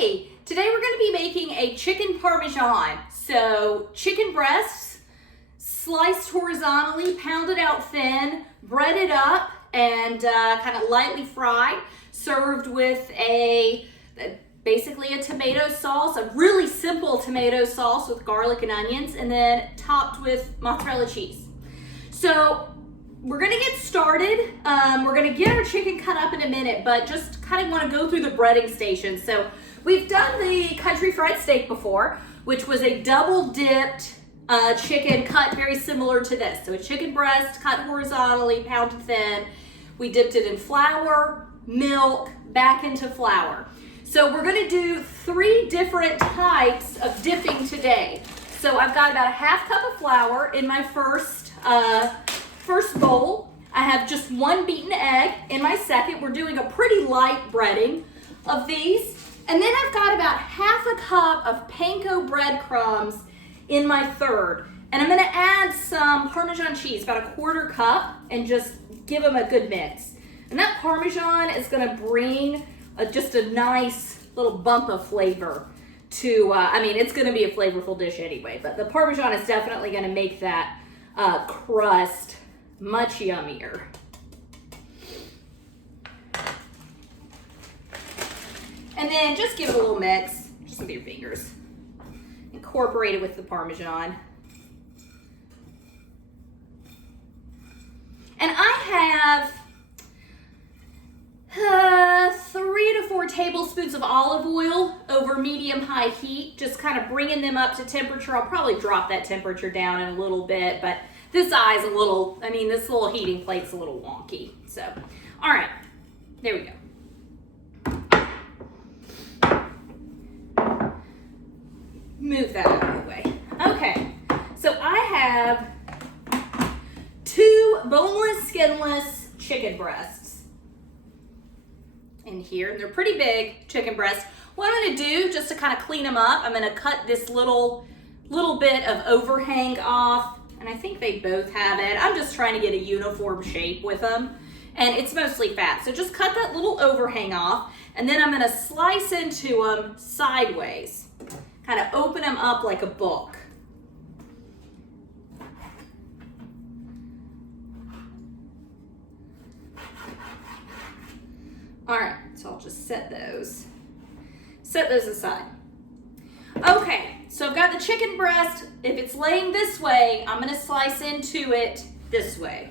Hey, today we're going to be making a chicken Parmesan. So chicken breasts, sliced horizontally, pounded out thin, breaded up, and kind of lightly fried, served with basically a tomato sauce, a really simple tomato sauce with garlic and onions, and then topped with mozzarella cheese. So we're gonna get started. We're gonna get our chicken cut up in a minute, but just kind of want to go through the breading station. So we've done the country fried steak before, which was a double dipped chicken cut very similar to this. So a chicken breast cut horizontally, pounded thin. We dipped it in flour, milk, back into flour. So we're gonna do 3 different types of dipping today. So I've got about a ½ cup of flour in my first bowl. I have just 1 beaten egg in my second. We're doing a pretty light breading of these. And then I've got about ½ cup of panko breadcrumbs in my third. And I'm gonna add some Parmesan cheese, about a ½ cup, and just give them a good mix. And that Parmesan is gonna bring just a nice little bump of flavor to, it's gonna be a flavorful dish anyway, but the Parmesan is definitely gonna make that crust much yummier. And then just give it a little mix, just with your fingers. Incorporate it with the Parmesan. And I have 3 to 4 tablespoons of olive oil over medium-high heat, just kind of bringing them up to temperature. I'll probably drop that temperature down in a little bit, but this eye's this little heating plate's a little wonky. So, all right, there we go. Move that out of the way. Okay, so I have 2 boneless, skinless chicken breasts in here. They're pretty big chicken breasts. What I'm gonna do, just to kind of clean them up, I'm gonna cut this little bit of overhang off, and I think they both have it. I'm just trying to get a uniform shape with them, and it's mostly fat. So just cut that little overhang off, and then I'm gonna slice into them sideways, kind of open them up like a book. All right, so I'll just set those aside. Okay, so I've got the chicken breast. If it's laying this way, I'm gonna slice into it this way.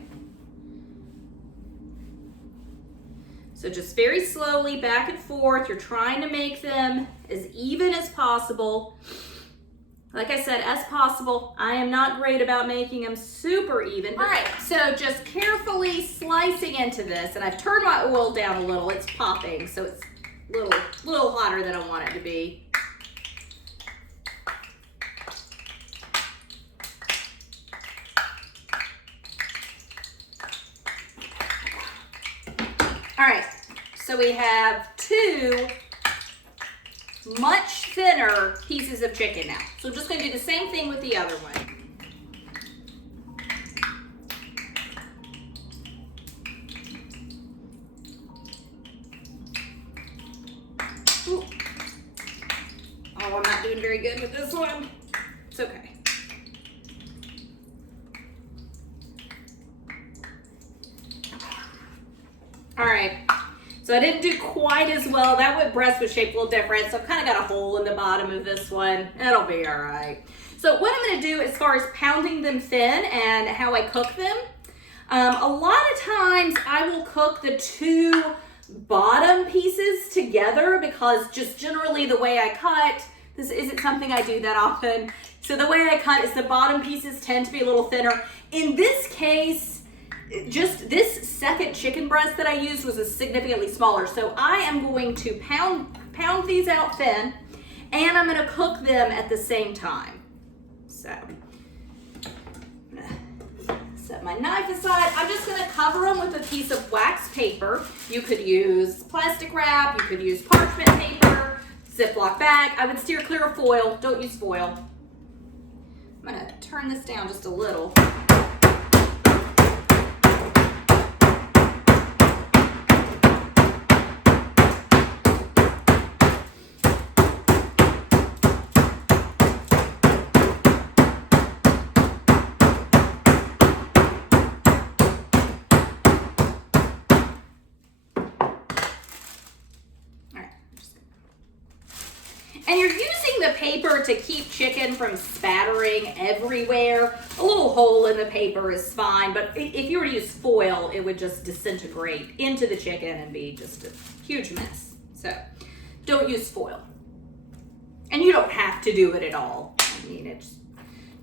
So just very slowly, back and forth. You're trying to make them as even as possible. Like I said, as possible. I am not great about making them super even. All right, so just carefully slicing into this, and I've turned my oil down a little. It's popping, so it's a little hotter than I want it to be. All right, so we have 2 much thinner pieces of chicken now. So I'm just gonna do the same thing with the other one. Ooh. Oh, I'm not doing very good with this one. It's okay. All right, so I didn't do quite as well. That breast was shaped a little different, so I've kind of got a hole in the bottom of this one. It'll be all right. So what I'm gonna do as far as pounding them thin and how I cook them, a lot of times I will cook the 2 bottom pieces together because just generally the way I cut, this isn't something I do that often. So the way I cut is the bottom pieces tend to be a little thinner. In this case, just this second chicken breast that I used was significantly smaller. So I am going to pound these out thin, and I'm gonna cook them at the same time. So, I'm gonna set my knife aside. I'm just gonna cover them with a piece of wax paper. You could use plastic wrap, you could use parchment paper, Ziploc bag. I would steer clear of foil, don't use foil. I'm gonna turn this down just a little. And you're using the paper to keep chicken from spattering everywhere. A little hole in the paper is fine, but if you were to use foil, it would just disintegrate into the chicken and be just a huge mess. So don't use foil. And you don't have to do it at all. I mean, it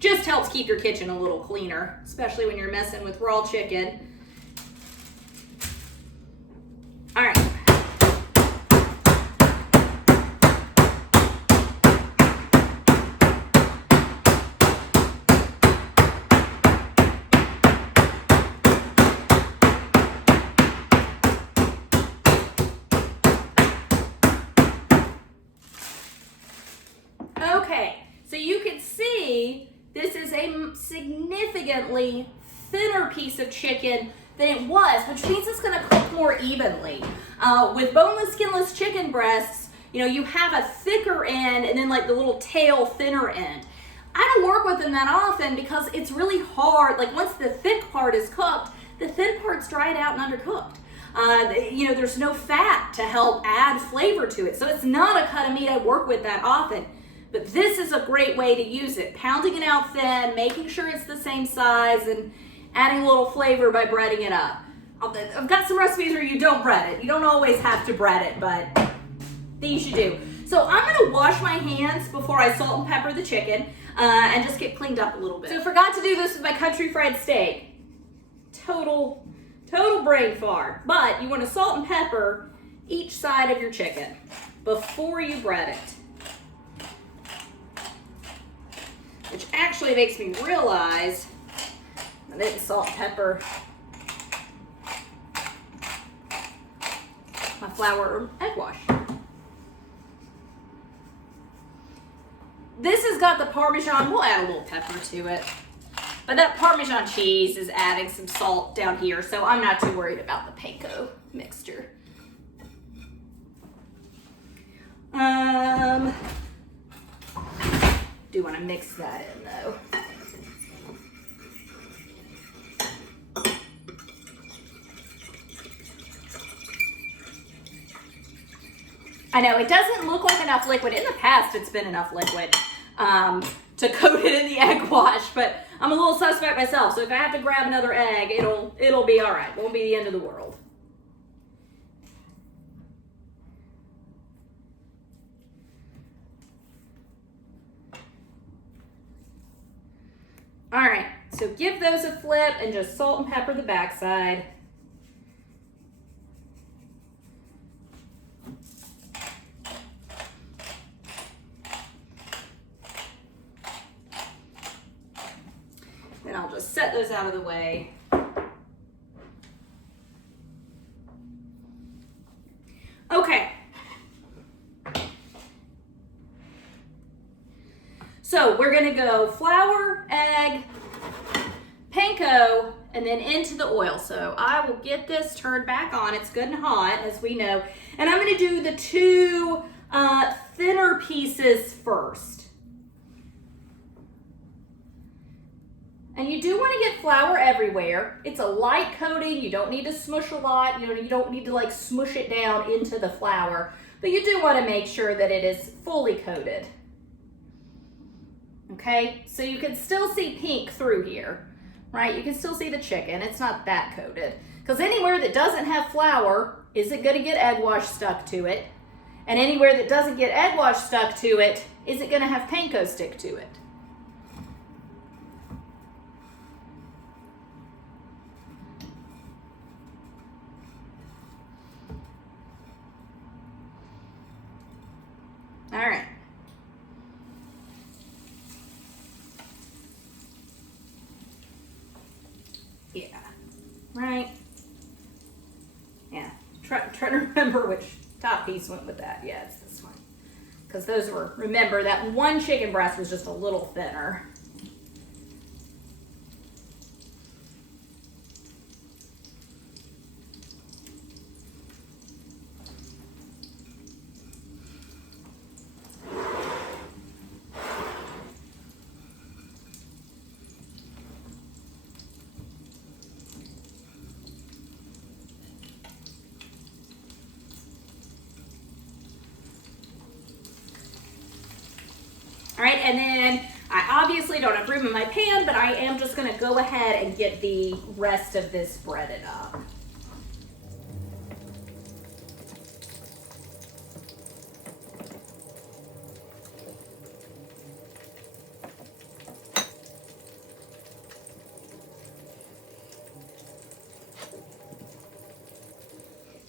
just helps keep your kitchen a little cleaner, especially when you're messing with raw chicken. All right. Okay, so you can see this is a significantly thinner piece of chicken than it was, which means it's going to cook more evenly. With boneless, skinless chicken breasts, you know, you have a thicker end and then like the little tail thinner end. I don't work with them that often because it's really hard. Like once the thick part is cooked, the thin part's dried out and undercooked. You know, there's no fat to help add flavor to it. So it's not a cut of meat I work with that often. But this is a great way to use it. Pounding it out thin, making sure it's the same size, and adding a little flavor by breading it up. I've got some recipes where you don't bread it. You don't always have to bread it, but these you do. So I'm gonna wash my hands before I salt and pepper the chicken and just get cleaned up a little bit. So I forgot to do this with my country fried steak. Total brain fart. But you wanna salt and pepper each side of your chicken before you bread it. Which actually makes me realize I didn't salt and pepper my flour or egg wash. This has got the Parmesan. We'll add a little pepper to it. But that Parmesan cheese is adding some salt down here, so I'm not too worried about the panko mixture. Do want to mix that in though. I know it doesn't look like enough liquid. In the past, it's been enough liquid to coat it in the egg wash, but I'm a little suspect myself. So if I have to grab another egg, it'll be all right. It won't be the end of the world. All right, so give those a flip and just salt and pepper the backside. Then I'll just set those out of the way. Okay. So we're gonna go flour, egg, panko, and then into the oil. So I will get this turned back on. It's good and hot, as we know. And I'm gonna do the two thinner pieces first. And you do want to get flour everywhere. It's a light coating. You don't need to smush a lot. You don't need to like smush it down into the flour. But you do want to make sure that it is fully coated. Okay, so you can still see pink through here, right? You can still see the chicken. It's not that coated. Because anywhere that doesn't have flour isn't going to get egg wash stuck to it. And anywhere that doesn't get egg wash stuck to it isn't going to have panko stick to it. All right. Yeah. Right. Yeah. Trying to remember which top piece went with that. Yeah, it's this one. Because those were, remember, that one chicken breast was just a little thinner. and then I obviously don't have room in my pan, but I am just gonna go ahead and get the rest of this breaded up.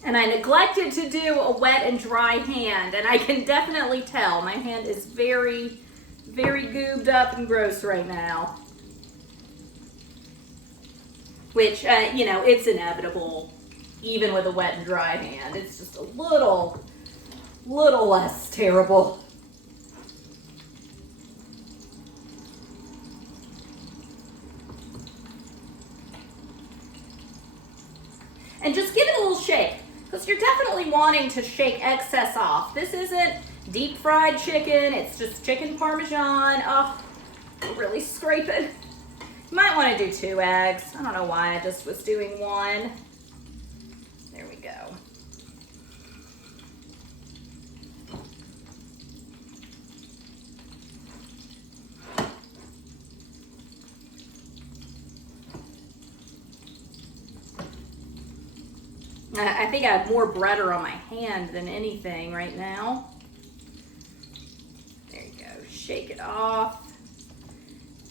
And I neglected to do a wet and dry hand, and I can definitely tell my hand is very, very goobed up and gross right now. Which, you know, it's inevitable, even with a wet and dry hand. It's just a little less terrible. And just give it a little shake, because you're definitely wanting to shake excess off. This isn't deep fried chicken, it's just chicken Parmesan. Oh, really scraping. You might want to do 2 eggs. I don't know why I just was doing 1. There we go. I think I have more breader on my hand than anything right now. There you go. Shake it off.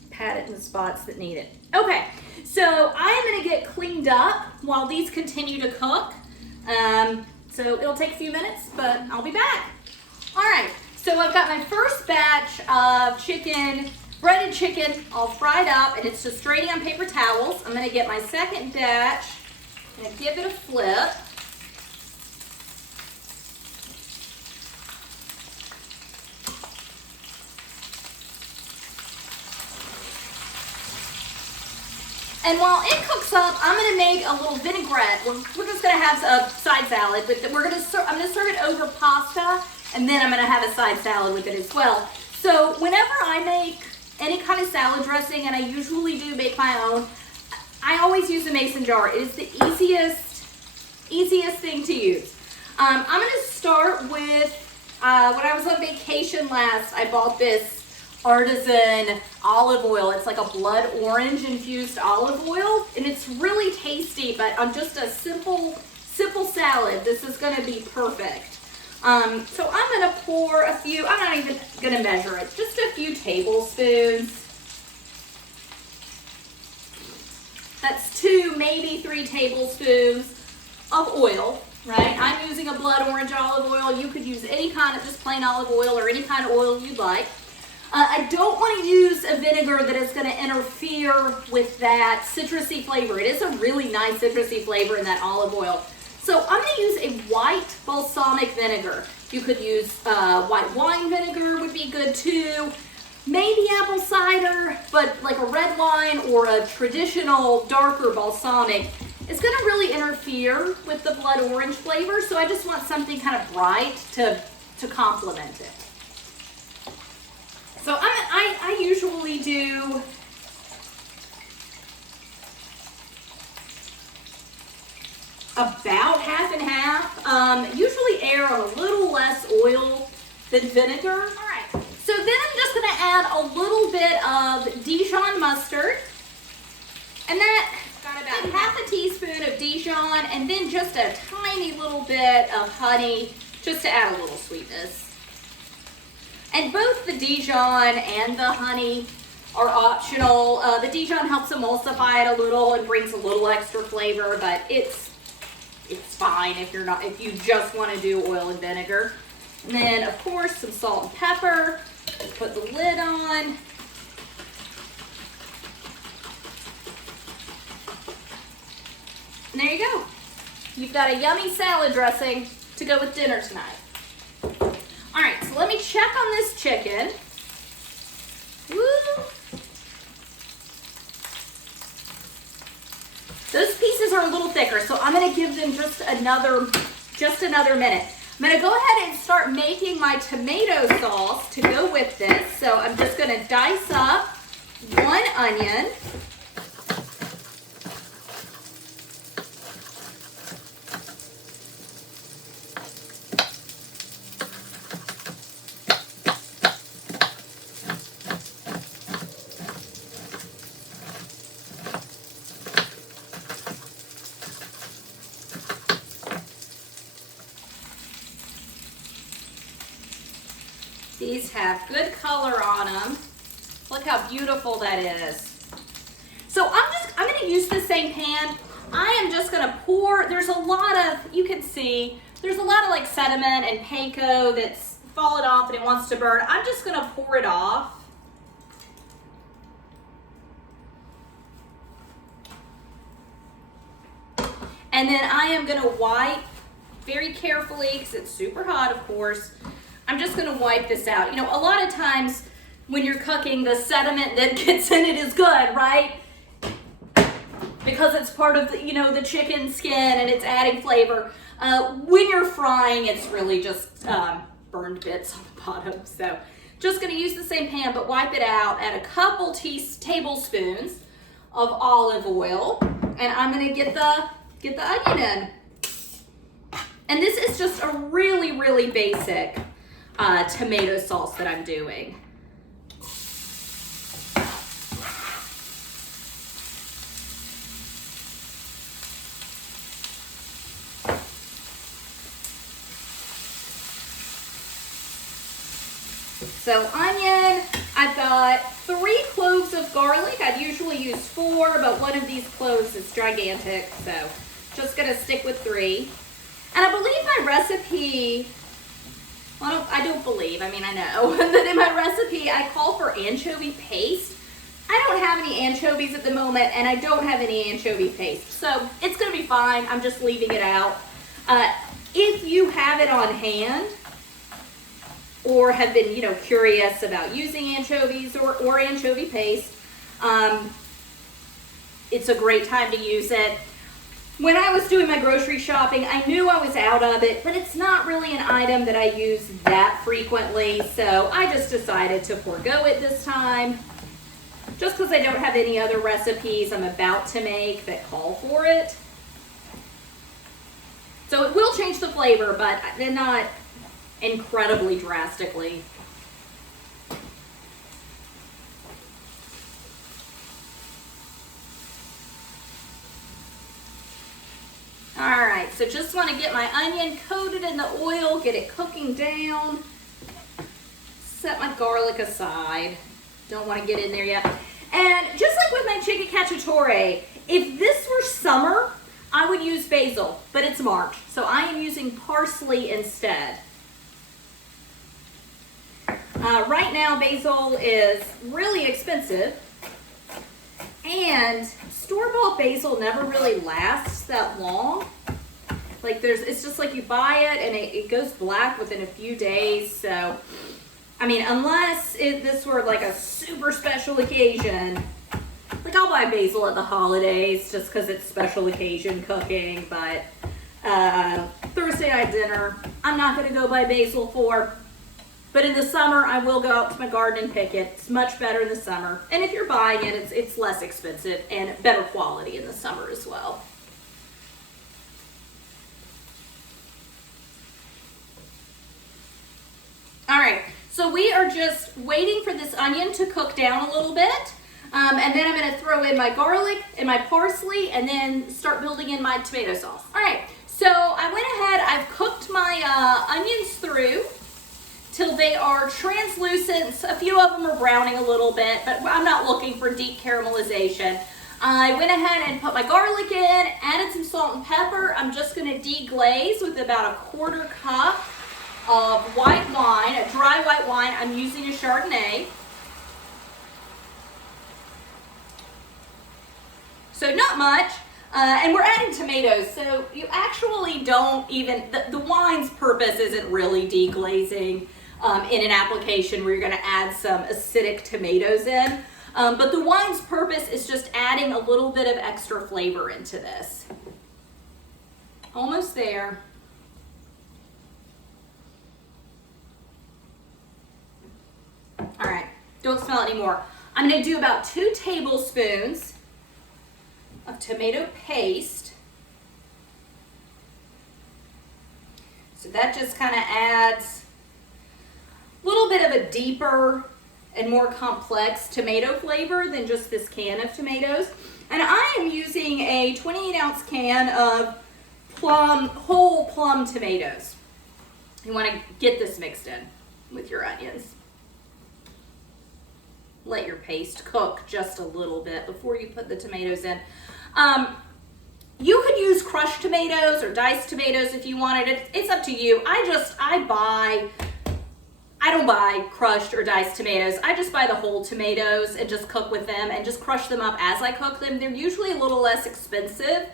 Pat it in the spots that need it. Okay, so I'm gonna get cleaned up while these continue to cook. So it'll take a few minutes, but I'll be back. All right, so I've got my first batch of chicken, breaded chicken, all fried up, and it's just draining on paper towels. I'm gonna get my second batch, I'm gonna give it a flip. And while it cooks up, I'm gonna make a little vinaigrette. We're just gonna have a side salad, but I'm gonna serve it over pasta, and then I'm gonna have a side salad with it as well. So whenever I make any kind of salad dressing, and I usually do make my own, I always use a mason jar. It is the easiest thing to use. I'm gonna start with, when I was on vacation last, I bought this artisan olive oil. It's like a blood orange infused olive oil, and it's really tasty, but on just a simple salad, this is gonna be perfect. So I'm gonna pour a few, I'm not even gonna measure it, just a few tablespoons. That's 2, maybe 3 tablespoons of oil, right? I'm using a blood orange olive oil. You could use any kind of just plain olive oil or any kind of oil you'd like. I don't want to use a vinegar that is going to interfere with that citrusy flavor. It is a really nice citrusy flavor in that olive oil. So I'm going to use a white balsamic vinegar. You could use white wine vinegar would be good too. Maybe apple cider, but like a red wine or a traditional darker balsamic is going to really interfere with the blood orange flavor. So I just want something kind of bright to complement it. So I usually do about half and half. Usually err on a little less oil than vinegar. All right, so then I'm just gonna add a little bit of Dijon mustard. And that got about half a teaspoon of Dijon, and then just a tiny little bit of honey, just to add a little sweetness. And both the Dijon and the honey are optional. The Dijon helps emulsify it a little and brings a little extra flavor, but it's fine if you just want to do oil and vinegar. And then of course some salt and pepper. Put the lid on. And there you go. You've got a yummy salad dressing to go with dinner tonight. All right, so let me check on this chicken. Woo! Those pieces are a little thicker, so I'm gonna give them just another minute. I'm gonna go ahead and start making my tomato sauce to go with this. So I'm just gonna dice up 1 onion. These have good color on them. Look how beautiful that is. So I'm gonna use the same pan. I am just gonna pour, there's a lot of, you can see, there's a lot of like sediment and panko that's fallen off and it wants to burn. I'm just gonna pour it off. And then I am gonna wipe very carefully, because it's super hot, of course. I'm just gonna wipe this out. You know, a lot of times when you're cooking, the sediment that gets in it is good, right? Because it's part of the, you know, the chicken skin and it's adding flavor. When you're frying, it's really just burned bits on the bottom. So just gonna use the same pan, but wipe it out, add a couple tablespoons of olive oil, and I'm gonna get the onion in. And this is just a really, really basic tomato sauce that I'm doing. So onion, I've got 3 cloves of garlic. I'd usually use 4, but one of these cloves is gigantic, so just gonna stick with 3. And I believe my recipe, well, I don't believe, I mean I know, that in my recipe I call for anchovy paste. I don't have any anchovies at the moment, and I don't have any anchovy paste, so it's gonna be fine. I'm just leaving it out. If you have it on hand, or have been, you know, curious about using anchovies or anchovy paste, it's a great time to use it. When I was doing my grocery shopping, I knew I was out of it, but it's not really an item that I use that frequently, so I just decided to forego it this time. Just because I don't have any other recipes I'm about to make that call for it. So it will change the flavor, but they're not incredibly drastically. All right, so just want to get my onion coated in the oil, get it cooking down. Set my garlic aside. Don't want to get in there yet. And just like with my chicken cacciatore, if this were summer, I would use basil, but it's March, so I am using parsley instead. Right now, basil is really expensive, and store-bought basil never really lasts that long. Like it's just like you buy it and it goes black within a few days. So, I mean, unless this were like a super special occasion, like I'll buy basil at the holidays just because it's special occasion cooking. But Thursday night dinner, I'm not going to go buy basil for. But in the summer, I will go out to my garden and pick it. It's much better in the summer. And if you're buying it, it's less expensive and better quality in the summer as well. All right, so we are just waiting for this onion to cook down a little bit. And then I'm gonna throw in my garlic and my parsley and then start building in my tomato sauce. All right, so I went ahead, I've cooked my onions through till they are translucent. A few of them are browning a little bit, but I'm not looking for deep caramelization. I went ahead and put my garlic in, added some salt and pepper. I'm just gonna deglaze with about a 1/4 cup of white wine, a dry white wine. I'm using a Chardonnay. So not much. And we're adding tomatoes, so you actually don't even, the wine's purpose isn't really deglazing in an application where you're gonna add some acidic tomatoes in. But the wine's purpose is just adding a little bit of extra flavor into this. Almost there. All right, don't smell it anymore. I'm gonna do about 2 tablespoons of tomato paste. So that just kind of adds a little bit of a deeper and more complex tomato flavor than just this can of tomatoes. And I am using a 28-ounce can of whole plum tomatoes. You want to get this mixed in. with your onions. Let your paste cook just a little bit before you put the tomatoes in. You could use crushed tomatoes or diced tomatoes if you wanted it. It's up to you. I don't buy crushed or diced tomatoes. I just buy the whole tomatoes and just cook with them and just crush them up as I cook them. They're usually a little less expensive,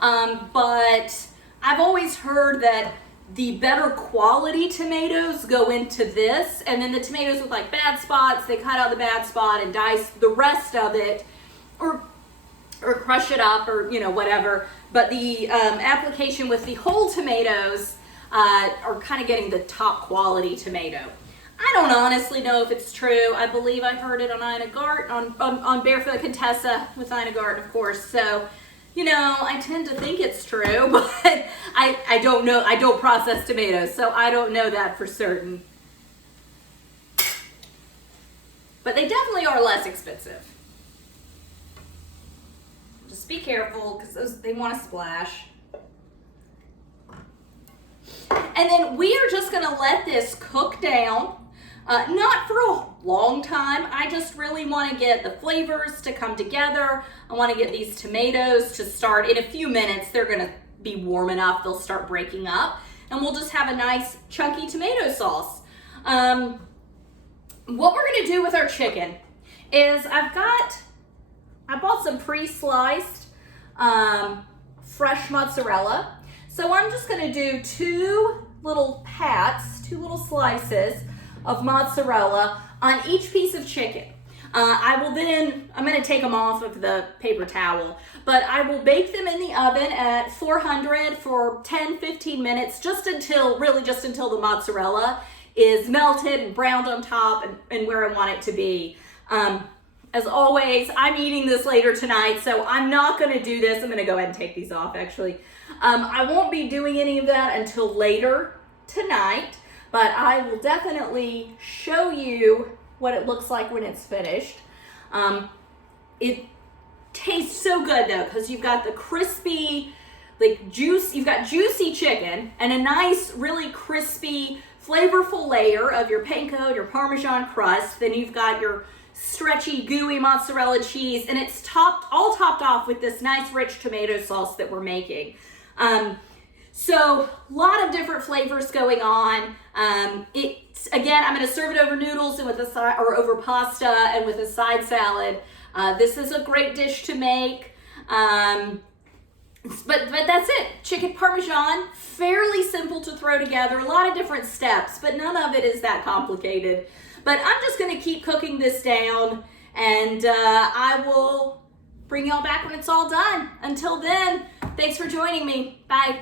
but I've always heard that the better quality tomatoes go into this, and then the tomatoes with like bad spots, they cut out the bad spot and dice the rest of it, or crush it up, or whatever. But the application with the whole tomatoes are kind of getting the top quality tomato. I don't honestly know if it's true. I believe I heard it on Ina Garten, on Barefoot Contessa with Ina Garten, of course. So, I tend to think it's true, but I don't know. I don't process tomatoes, so I don't know that for certain. But they definitely are less expensive. Just be careful, because they want to splash. And then we are just going to let this cook down. Not for a long time. I just really want to get the flavors to come together. I want to get these tomatoes to start. In a few minutes, they're going to be warm enough. They'll start breaking up. And we'll just have a nice chunky tomato sauce. What we're going to do with our chicken is I bought some pre-sliced fresh mozzarella. So I'm just going to do two little slices of mozzarella on each piece of chicken. I'm going to take them off of the paper towel, but I will bake them in the oven at 400 for 10-15 minutes, just until the mozzarella is melted and browned on top and where I want it to be. As always, I'm eating this later tonight, so I'm not going to do this. I'm going to go ahead and take these off, actually. I won't be doing any of that until later tonight, but I will definitely show you what it looks like when it's finished. It tastes so good, though, because you've got the crispy, you've got juicy chicken and a nice, really crispy, flavorful layer of your panko, your Parmesan crust. Then you've got your stretchy, gooey mozzarella cheese, and it's all topped off with this nice, rich tomato sauce that we're making. So a lot of different flavors going on. Again, I'm going to serve it over noodles and or over pasta and with a side salad. This is a great dish to make. But that's it. Chicken Parmesan, fairly simple to throw together. A lot of different steps, but none of it is that complicated. But I'm just going to keep cooking this down, and I will bring y'all back when it's all done. Until then, thanks for joining me. Bye.